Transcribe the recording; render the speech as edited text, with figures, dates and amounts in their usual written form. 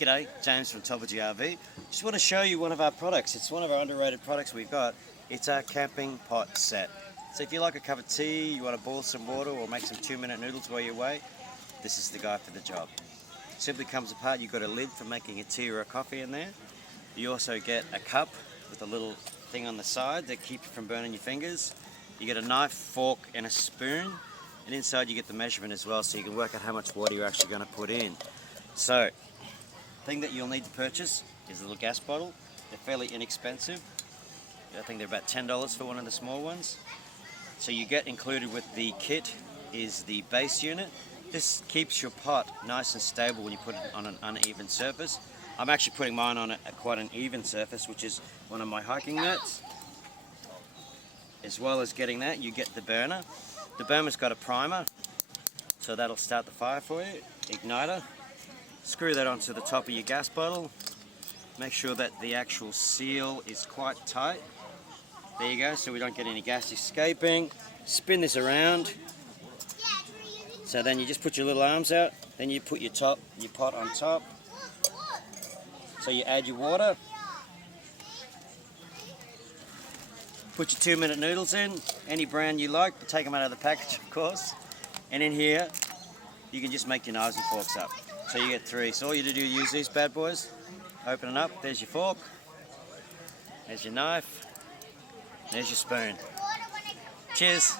G'day, James from Tableware RV. Just want to show you one of our products. It's one of our underrated products we've got. It's our camping pot set. So if you like a cup of tea, you want to boil some water or make some 2-minute noodles while you're away, this is the guy for the job. Simply comes apart. You've got a lid for making a tea or a coffee in there. You also get a cup with a little thing on the side that keeps you from burning your fingers. You get a knife, fork and a spoon, and inside you get the measurement as well, so you can work out how much water you're actually going to put in. So, the thing that you'll need to purchase is a little gas bottle. They're fairly inexpensive. I think they're about $10 for one of the small ones. So you get included with the kit is the base unit. This keeps your pot nice and stable when you put it on an uneven surface. I'm actually putting mine on quite an even surface, which is one of my hiking mats. As well as getting that, you get the burner. The burner's got a primer, so that'll start the fire for you. Igniter. Screw that onto the top of your gas bottle. Make sure that the actual seal is quite tight. There you go, so we don't get any gas escaping. Spin this around. So then you just put your little arms out, then you put your pot on top. So you add your water. Put your 2-minute noodles in, any brand you like, but take them out of the package, of course. And in here, you can just make your knives and forks up. So you get 3. So all you do is use these bad boys. Open it up, there's your fork, there's your knife, there's your spoon. Cheers.